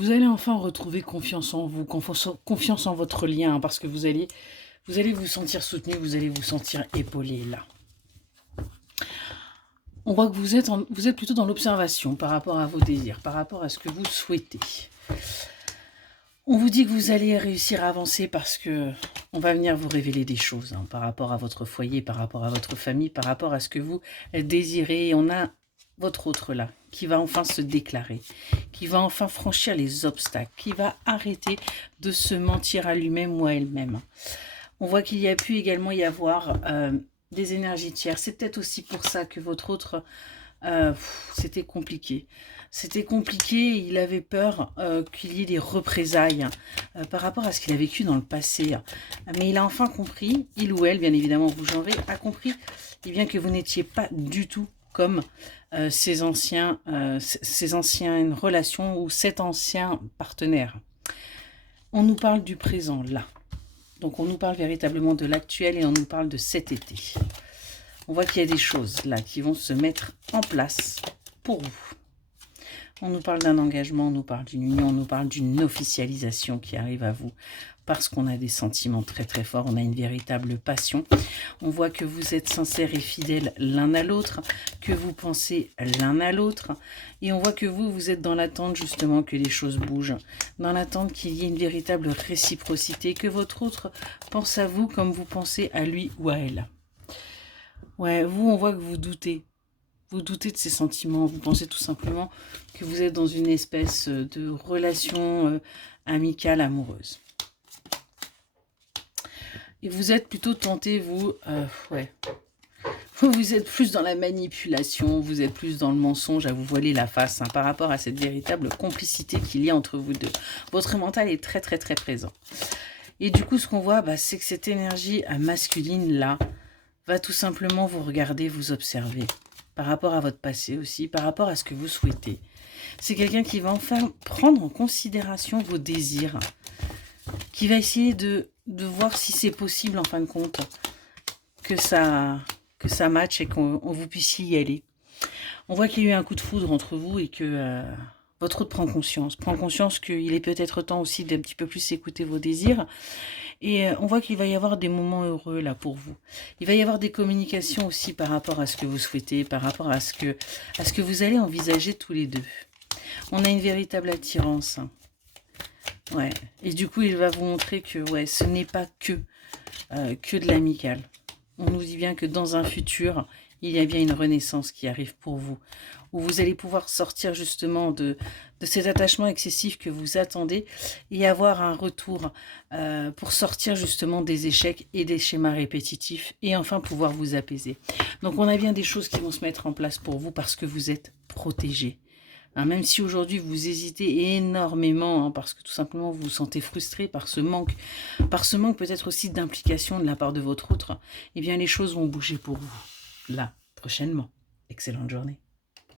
Vous allez enfin retrouver confiance en vous, confiance en votre lien, parce que vous allez vous sentir soutenu, vous allez vous sentir épaulé là. On voit que vous êtes plutôt dans l'observation par rapport à vos désirs, par rapport à ce que vous souhaitez. On vous dit que vous allez réussir à avancer parce que on va venir vous révéler des choses par rapport à votre foyer, par rapport à votre famille, par rapport à ce que vous désirez. Et on a votre autre là qui va enfin se déclarer, qui va enfin franchir les obstacles, qui va arrêter de se mentir à lui-même ou à elle-même. On voit qu'il y a pu également y avoir des énergies tiers. C'est peut-être aussi pour ça que votre autre, c'était compliqué. C'était compliqué, il avait peur qu'il y ait des représailles par rapport à ce qu'il a vécu dans le passé. Mais il a enfin compris, il ou elle, bien évidemment, vous genrez, a compris eh bien, que vous n'étiez pas du tout comme ces anciennes relations ou cet ancien partenaire. On nous parle du présent, là. Donc on nous parle véritablement de l'actuel et on nous parle de cet été. On voit qu'il y a des choses là qui vont se mettre en place pour vous. On nous parle d'un engagement, on nous parle d'une union, on nous parle d'une officialisation qui arrive à vous parce qu'on a des sentiments très très forts, on a une véritable passion. On voit que vous êtes sincères et fidèles l'un à l'autre, que vous pensez l'un à l'autre. Et on voit que vous êtes dans l'attente justement que les choses bougent, dans l'attente qu'il y ait une véritable réciprocité, que votre autre pense à vous comme vous pensez à lui ou à elle. Ouais, vous, on voit que vous doutez. Vous doutez de ces sentiments, vous pensez tout simplement que vous êtes dans une espèce de relation amicale, amoureuse. Et vous êtes plutôt tenté, vous, vous êtes plus dans la manipulation, vous êtes plus dans le mensonge, à vous voiler la face par rapport à cette véritable complicité qu'il y a entre vous deux. Votre mental est très très très présent. Et du coup, ce qu'on voit, c'est que cette énergie masculine-là va tout simplement vous regarder, vous observer. Par rapport à votre passé aussi, par rapport à ce que vous souhaitez. C'est quelqu'un qui va enfin prendre en considération vos désirs, qui va essayer de voir si c'est possible en fin de compte que ça matche et qu'on vous puissiez y aller. On voit qu'il y a eu un coup de foudre entre vous et que votre autre prend conscience qu'il est peut-être temps aussi d'un petit peu plus écouter vos désirs. Et on voit qu'il va y avoir des moments heureux là pour vous. Il va y avoir des communications aussi par rapport à ce que vous souhaitez, par rapport à ce que vous allez envisager tous les deux. On a une véritable attirance. Ouais. Et du coup, il va vous montrer que ce n'est pas que de l'amical. On nous dit bien que dans un futur, il y a bien une renaissance qui arrive pour vous, où vous allez pouvoir sortir justement de cet attachement excessif que vous attendez et avoir un retour pour sortir justement des échecs et des schémas répétitifs et enfin pouvoir vous apaiser. Donc on a bien des choses qui vont se mettre en place pour vous parce que vous êtes protégé. Même si aujourd'hui vous hésitez énormément parce que tout simplement vous vous sentez frustré par ce manque peut-être aussi d'implication de la part de votre autre, eh bien les choses vont bouger pour vous là prochainement. Excellente journée.